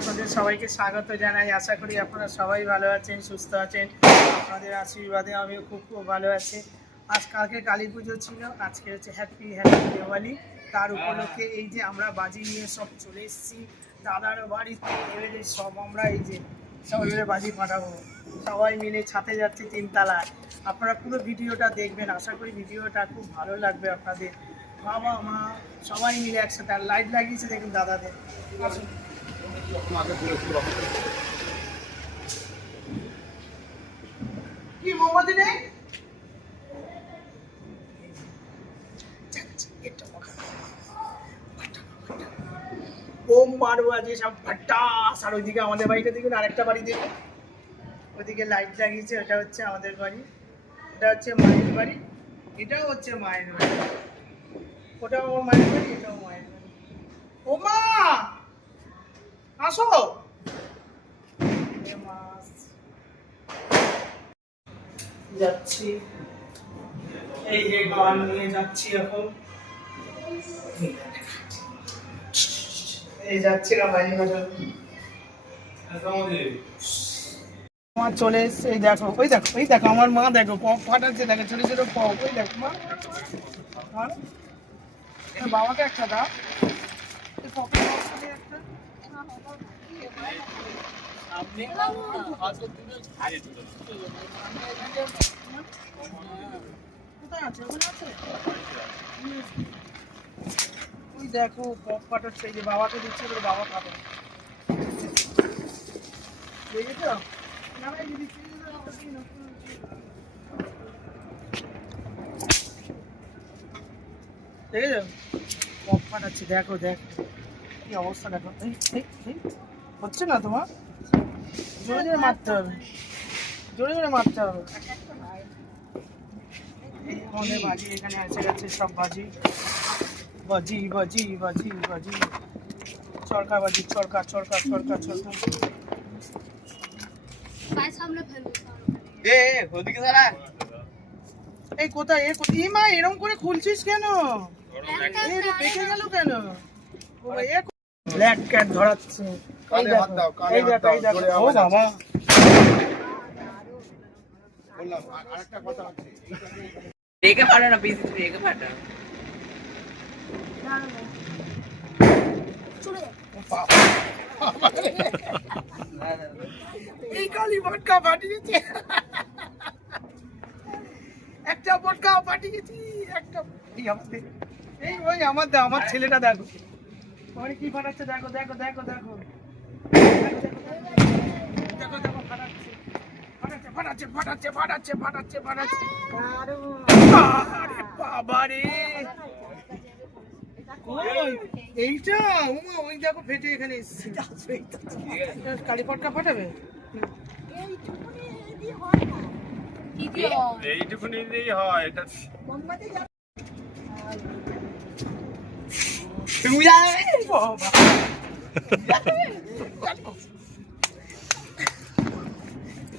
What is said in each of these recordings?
আপনাদের সবাইকে স্বাগত জানাই। আশা করি আপনারা সবাই ভালো আছেন, সুস্থ আছেন। আপনাদের আশীর্বাদে আমিও খুব ভালো আছি। কালকে কালী পুজো ছিল, আজকে হচ্ছে হ্যাপি দিওয়ালি। তার উপলক্ষে এই যে আমরা বাজি নিয়ে সব চলে এসেছি দাদার বাড়িতে। এবারে সব আমরা এই যে সব এবারে বাজি ফাটাবো, সবাই মিলে ছাদে যাচ্ছি 3 তলায়। আপনারা পুরো ভিডিওটা দেখবেন, আশা করি ভিডিওটা খুব ভালো লাগবে আপনাদের। বাবা মা সবাই মিলে একসাথে, আর লাইট লাগিয়েছে দেখুন দাদাদের। আসুন। কি মোমবাতি নেই? বোম মারবো আজকে সব ফাটাস। আর ওইদিকে আমাদের বাড়িটা দেখুন, আরেকটা বাড়ি দেখুন, ওইদিকে লাইট লাগিয়েছে। ওটা হচ্ছে আমাদের বাড়ি, এটা হচ্ছে মায়ের বাড়ি, এটাও হচ্ছে মায়ের বাড়ি, ওটাও আমার মায়ের বাড়ি, এটাও মায়ের বাড়ি। ও মা আসো। যাচ্ছি, এই যে গান নিয়ে যাচ্ছি এখন, এই যাচ্ছি না বাড়ি বাজার। আমার চলে এসছে, এই দেখো, ওই দেখো, ওই দেখো আমার মা, দেখো পপ ফাটাচ্ছে, দেখো ছোট ছোট পপ, ওই দেখো মা। বাবাকে একটা দাও, পপের একটা। কোথায় আছে? ওখানে আছে। ওই দেখো পপ ফাটাচ্ছে, এই যে বাবাকে দিচ্ছে, বাবা খাবে। দেখেছো? দেখেছো পপ ফাটাচ্ছে, দেখো দেখো কি অবস্থা, দেখো। হচ্ছে না তোমার, জোরে জোরে মারতে হবে, জোরে জোরে মারতে হবে। আমাদের বাজি এখানে এসে গেছে, সব বাজি বাজি বাজি বাজি বাজি, চরকা বাজি, চরকা চরকা চরকা চরকা। এই কোথায় এই মা এরকম করে খুলছিস কেন? বেঁকে গেল কেন? ব্ল্যাক ক্যাট ধরাচ্ছে। এই দেখো, এই দেখো, এই দেখো। ও বাবা, আরেকটা কথা আছে, একে ফাটা না পিস, তুমি একে ফাটা। এই কালি বটকা ফাটিয়েছে, একটা বটকা ফাটিয়েছি, একটা। এই ওই আমার ছেলেটা দেখো, ওরে কি ফাটাচ্ছে, দেখো দেখো দেখো দেখো দেখো দেখো, ফাটাচ্ছে ফাটাচ্ছে ফাটাচ্ছে ফাটাচ্ছে ফাটাচ্ছে ফাটাচ্ছে। আরে বাবা রে, এইটা উমা, ওই দেখো ফেটে এখানে এসছে। কালী পটকা ফাটাবে, এইটুকুনি দিয়েই হয় এটা।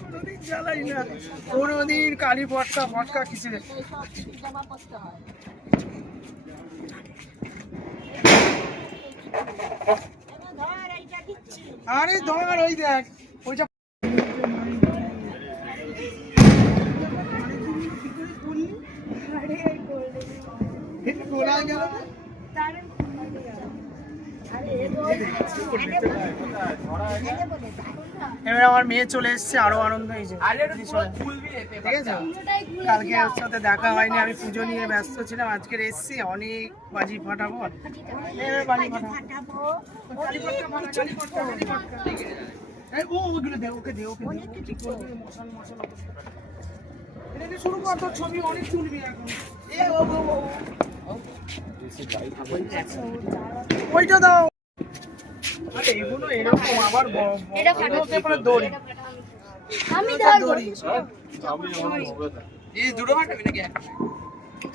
কোনোদিন জ্বালাই না, কোনোদিন কালী পটকা ফটকা কিছু। আরে ধর, ওই দেখ ওইটা এবার আমার মেয়ে চলে এসছে, আরো আনন্দ হয়েছে। ঠিক আছে, কালকে ওর সাথে দেখা হয়নি, আমি পুজো নিয়ে ব্যস্ত ছিলাম, আজকের এসছি, অনেক বাজি ফাটাবো। ওগুলো দে, ওকে দে, ওকে দে, শুরু কর, তোর ছবি অনেক তুলবি এখন। ওইটা দাও। আরে এগুলো এরকম আবার দড়ি, আমি দড়ি। এই দুটো ফাটাবি নাকি?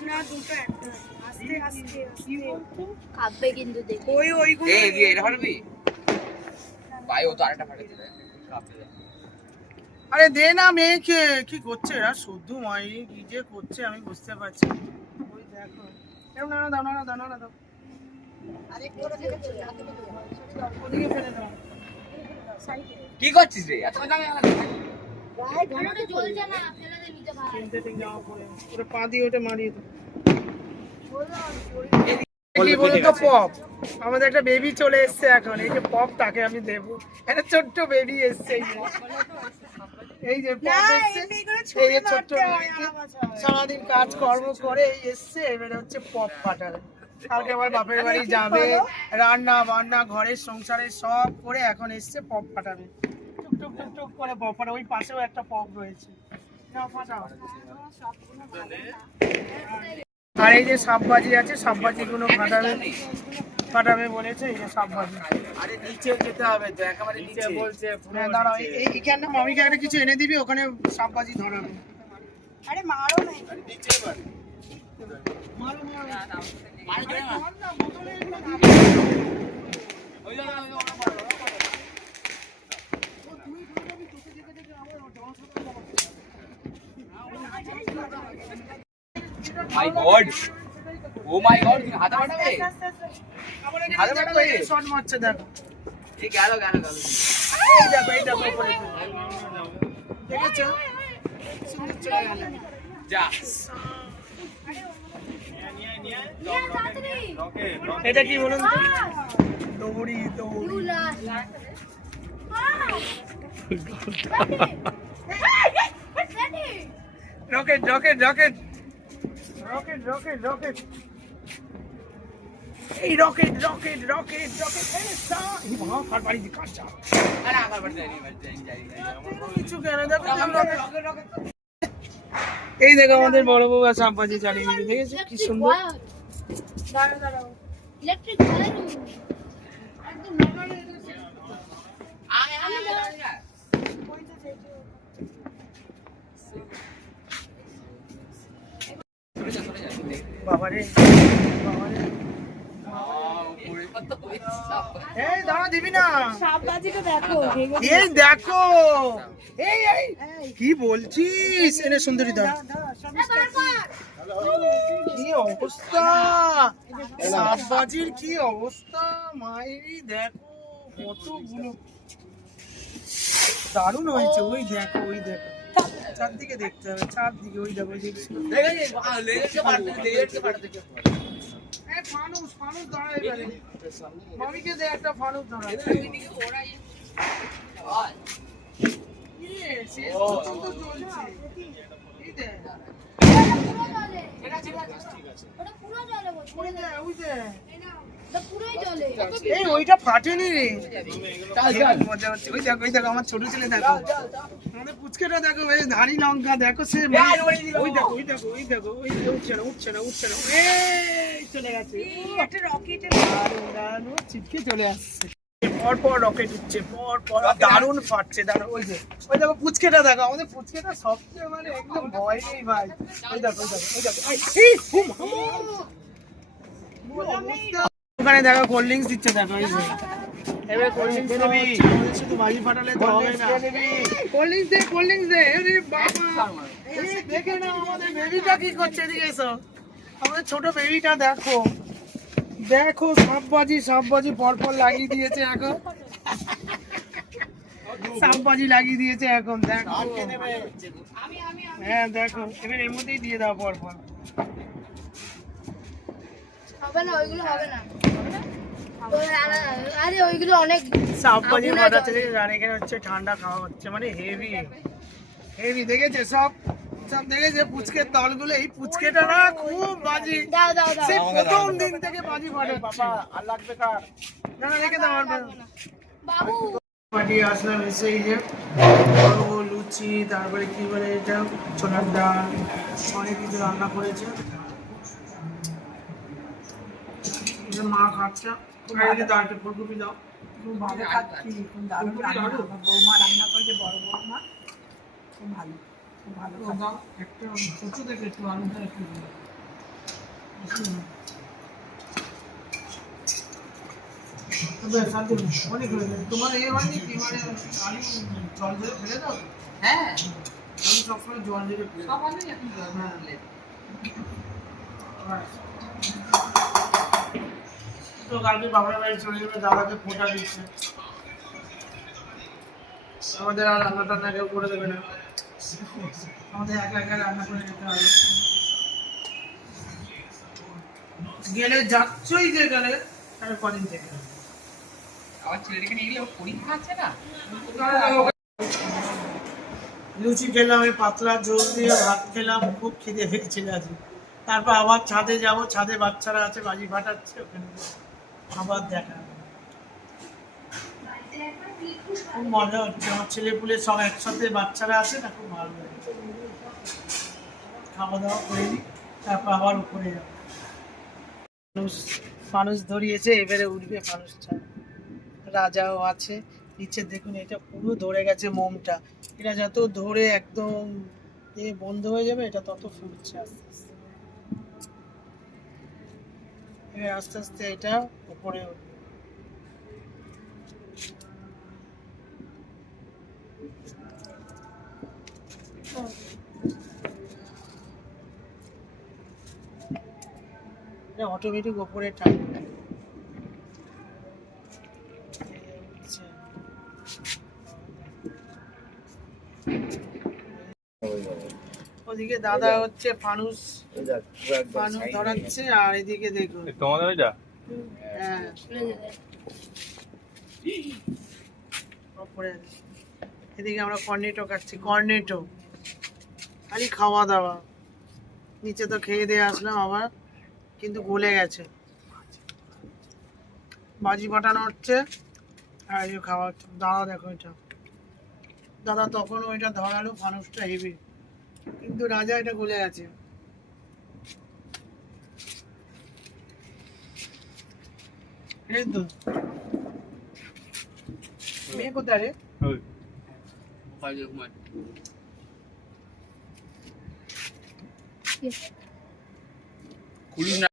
না, দুটো একটা। আস্তে আস্তে কি বলতো কাঁপবে কিন্তু, দেখি ওইগুলো। এই এটা ফাটাবি ভাই, ও তো আরেকটা ফাটাতে দেয়, কাঁপবে। আরে দে না মেয়েকে, কি করছে এরা শুদ্ধ মাই, কি যে করছে আমি বুঝতে পারছি। ওই দেখো, এরকম না দাও, না দাও, না দাও, আরে ওদিকে ফেলে দাও। কি করছিস রে এত কথা তিনটে জামা পরে ওটা পা দিয়ে ওটা মারিয়ে দে। কি বলতো পপ, আমাদের একটা বেবি চলে এসছে এখন, এই যে পপ তাকে আমি দেবো, একটা ছোট্ট বেবি এসছে, এই যে পপ এসছে, এই যে ছোট্ট সারাদিন কাজ কর্ম করে এই এসছে, এবারে হচ্ছে পপ পাঠাবে। কালকে আমার বাপের বাড়ি যাবে, রান্না বান্না ঘরের সংসারে সব করে এখন এসছে পপ পাঠাবে, টুক টুক টুক টুক করে পপ পাঠাবে। ওই পাশেও একটা পপ রয়েছে, নাও পাঠাও। আর এই যে সাববাজি আছে, সাববাজি গুলো ফাটাবে বলেছে, এই যে সাববাজি। আরে নিচে যেতে হবে তো একেবারে নিচে বলছে হ্যাঁ দাঁড়াও, এইখানে মামিকে একটা কিছু এনে দিবি, ওখানে সাববাজি ধরাবে। আরে মারো না, নিচে মারো মারো মারো বোতলে এগুলো দিবি। ওই না তুই খাবি, তোকে যেতে যেতে আমার জল শুকিয়ে যাবে। মাই গড, ও মাই গড, তুমি হাতে পাঠাবে? হাতে পাঠাবে, শট মারছে দেখো। এই গেল গেল গেল, এই দেখো এই দেখো উপরে দেখেছো, সুন্দর চলে গেল। যা এটা কি বলুন তো? দৌড়ি দৌড়ি rocket rocket rocket rocket rocket rocket, এই রকেট রকেট রকেট রকেট, এই সাই বাবা কার বাড়ি দি কাট যা। আরে আমার বাড়ি যাই যাই কিছু কেন দেখো রকেট রকেট। এই দেখো আমাদের বড় বউ আছে, আব্বাজি চালিয়ে নিয়ে দেখেছো কি সুন্দর। দাঁড়াও দাঁড়াও, ইলেকট্রিক ওয়্যার একদম নরমাল। আয় আয় আয় বাবারে বাবারে, এই দাঁড়া দিবি না, সাববাজিটা দেখো এই দেখো, এই এই কি বলছিস, এনে সুন্দরী দাঁড়া, কি অবস্থা, সাববাজির কি অবস্থা, মায়েরই দেখো কতগুলো, দারুণ হয়েছে। ওই দেখো ওই দেখো, চারদিকে দেখতে হবে, চারদিকে ওই দেখো, ওই দেখছি ফানুস ফানুস দাঁড়ায় গেলে, মামিকে দে একটা ফানুস দাঁড়ায়। শেষ পর্যন্ত চলছে, এই দেখ, ওই দেখ, ওই দেখ। এই ওইটা ফাটেনি রে, মজা হচ্ছে। ওই দেখো ওই দেখো, আমার ছোট ছেলে দেখো, আমাদের পুচকেটা দেখো, এই ধানি লঙ্কা দেখো, সে ওই দেখো ওই দেখো ওই দেখো, ওই উঠছে না উঠছে না উঠছে না, এই চলে গেছে, একটা রকেটে দারুণ ছিটকে চলে আসছে, পর পর রকেট উঠছে, পর পর দারুণ ফাটছে, দারুণ। ওই যে ওই দেখো পুচকেটা দেখো, আমাদের পুচকেটা সবচেয়ে মানে একদম ভয় নেই ভাই। ওই দেখো ওই দেখো ওই দেখো, এই ওখানে দেখো কোল্ড ড্রিঙ্কস দিচ্ছে, দেখো এই যে এবার কোল্ড ড্রিঙ্কস দেবি, শুধু বাজি ফাটালে তো হবে না, কোল্ড ড্রিঙ্কস দে কোল্ড ড্রিঙ্কস দে। আরে বাবা, এই দেখে না আমাদের বেবিটা কি করছে, এদিকে এসো, আমাদের ছোট বেবিটা দেখো, দেখো সাববাজি পরপর লাগিয়ে দিয়েছে এখন, সাববাজি লাগিয়ে দিয়েছে এখন, দেখো হ্যাঁ দেখো, এবার এর মধ্যেই দিয়ে দাও পরপর। হবে না, ওইগুলো হবে না, আরে ওইগুলো অনেক সাববাজি ফাটাচ্ছে, আর এখানে হচ্ছে ঠান্ডা খাওয়া হচ্ছে, মানে হেভি হেভি, দেখেছে সব সব দেখেছে পুচকের তলগুলো, এই পুচকেটা না খুব বাজি, দাও দাও দাও, সে প্রথম দিন থেকে বাজি ফাটাচ্ছে। বাবা আর লাগবে কার, না না রেখে দাও, বাবু পার্টি আসলাম, এসে এই যে বড় লুচি, তারপরে কি বলে এটা ছোলার ডাল, অনেক কিছু রান্না করেছে, মা খাচ্ছে, দাও একটা ফুলকপি দাও, খুব ভালো খাচ্ছি, খুব দারুণ রান্না, বৌমা রান্না করেছে, বড় বৌমা খুব ভালো খুব ভালো দাও, একটা ছোট দেখে একটু আলুটা একটু অনেক হয়ে যায়। তোমার এ হয়নি কি, মানে আলু জল দিয়ে ফেলে দাও? হ্যাঁ আমি সবসময় জল দিয়ে ফেলে সব আলুই এখন জল দিয়ে ফেলে। তো কালকে বাবার বাড়ি চলে যাবে, দাদাকে ফোঁটা দিচ্ছে, আমাদের আর রান্না টান্না কেউ করে দেবে না, আমাদের একা একা রান্না করে খেতে হবে। গেলে যাচ্ছই যে গেলে তাহলে কদিন থেকে আমার ছেলেটাকে নিয়ে গেলে ওর পরীক্ষা আছে না। লুচি খেলাম, এই পাতলা ঝোল দিয়ে ভাত খেলাম, খুব খিদে পেয়েছিল আজকে। তারপর আবার ছাদে যাব, ছাদে বাচ্চারা আছে বাজি ফাটাচ্ছে, ওখানে আবার দেখা হবে। খুব মজা হচ্ছে, আমার ছেলে পুলে সব একসাথে বাচ্চারা আছে না, খুব ভালো লাগে। খাওয়া দাওয়া করে নিই, তারপর আবার উপরে যাবো। ফানুস ধরিয়েছে, এবারে উঠবে ফানুসটা। রাজাও আছে নিচে, দেখুন এটা পুরো ধরে গেছে মোমটা। এটা যত ধরে একদম বন্ধ হয়ে যাবে, এটা তত ফুটছে আস্তে আস্তে। এবার আস্তে আস্তে এটা উপরে উঠবে। এটা অটোমেটিক উপরে টানবে। ওদিকে দাদা হচ্ছে ফানুস ধরাচ্ছে, আর এদিকে দেখুন তোমাদের ওইটা হ্যাঁ উপরে আছে। এদিকে আমরা কর্নেটো খাচ্ছি, কর্নেটো খালি খাওয়া দাওয়া। নিচে তো খেয়ে দিয়ে আসলাম আবার, কিন্তু গলে গেছে। বাজি ফাটানো হচ্ছে আর এই খাওয়া হচ্ছে। দাদা দেখো এটা, দাদা তখন ওইটা ধরালো ফানুসটা হেভি, কিন্তু রাজা এটা গলে গেছে। এই তো মেয়ে কোথায় রে? খুলিস না